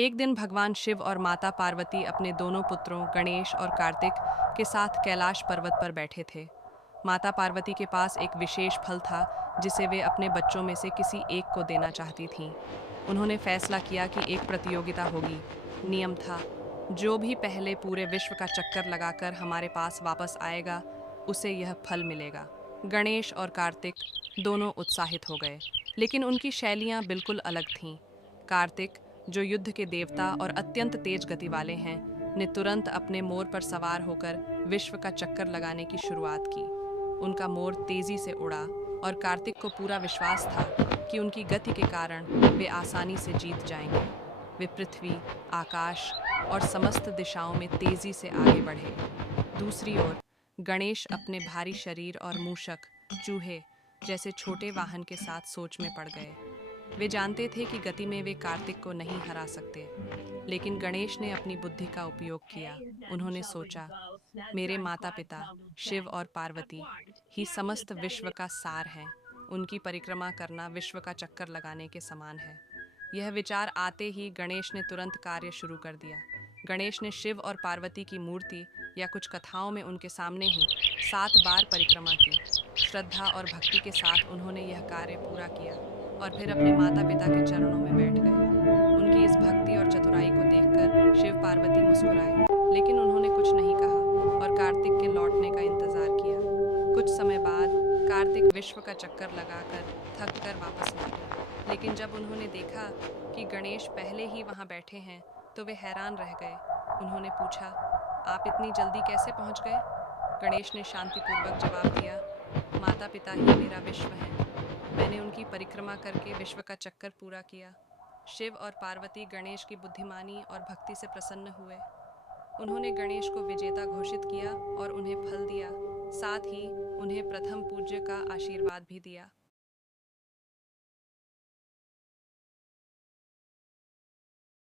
एक दिन भगवान शिव और माता पार्वती अपने दोनों पुत्रों गणेश और कार्तिक के साथ कैलाश पर्वत पर बैठे थे। माता पार्वती के पास एक विशेष फल था जिसे वे अपने बच्चों में से किसी एक को देना चाहती थीं। उन्होंने फैसला किया कि एक प्रतियोगिता होगी। नियम था, जो भी पहले पूरे विश्व का चक्कर लगाकर हमारे पास वापस आएगा, उसे यह फल मिलेगा। गणेश और कार्तिक दोनों उत्साहित हो गए, लेकिन उनकी शैलियाँ बिल्कुल अलग थीं। कार्तिक, जो युद्ध के देवता और अत्यंत तेज गति वाले हैं, ने तुरंत अपने मोर पर सवार होकर विश्व का चक्कर लगाने की शुरुआत की। उनका मोर तेजी से उड़ा और कार्तिक को पूरा विश्वास था कि उनकी गति के कारण वे आसानी से जीत जाएंगे। वे पृथ्वी, आकाश और समस्त दिशाओं में तेजी से आगे बढ़े। दूसरी ओर, गणेश अपने भारी शरीर और मूषक, चूहे जैसे छोटे वाहन के साथ सोच में पड़ गए। वे जानते थे कि गति में वे कार्तिक को नहीं हरा सकते, लेकिन गणेश ने अपनी बुद्धि का उपयोग किया। उन्होंने सोचा, मेरे माता पिता शिव और पार्वती ही समस्त विश्व का सार हैं। उनकी परिक्रमा करना विश्व का चक्कर लगाने के समान है। यह विचार आते ही गणेश ने तुरंत कार्य शुरू कर दिया। गणेश ने शिव और पार्वती की मूर्ति, या कुछ कथाओं में उनके सामने ही, 7 बार परिक्रमा की। श्रद्धा और भक्ति के साथ उन्होंने यह कार्य पूरा किया और फिर अपने माता पिता के चरणों में बैठ गए। उनकी इस भक्ति और चतुराई को देखकर शिव पार्वती मुस्कुराए, लेकिन उन्होंने कुछ नहीं कहा और कार्तिक के लौटने का इंतजार किया। कुछ समय बाद कार्तिक विश्व का चक्कर लगाकर थक कर वापस लौटे, लेकिन जब उन्होंने देखा कि गणेश पहले ही वहां बैठे हैं, तो वे हैरान रह गए। उन्होंने पूछा, आप इतनी जल्दी कैसे पहुंच गए? गणेश ने शांतिपूर्वक जवाब दिया, माता पिता ही मेरा विश्व है। मैंने उनकी परिक्रमा करके विश्व का चक्कर पूरा किया। शिव और पार्वती गणेश की बुद्धिमानी और भक्ति से प्रसन्न हुए। उन्होंने गणेश को विजेता घोषित किया और उन्हें फल दिया। साथ ही उन्हें प्रथम पूज्य का आशीर्वाद भी दिया।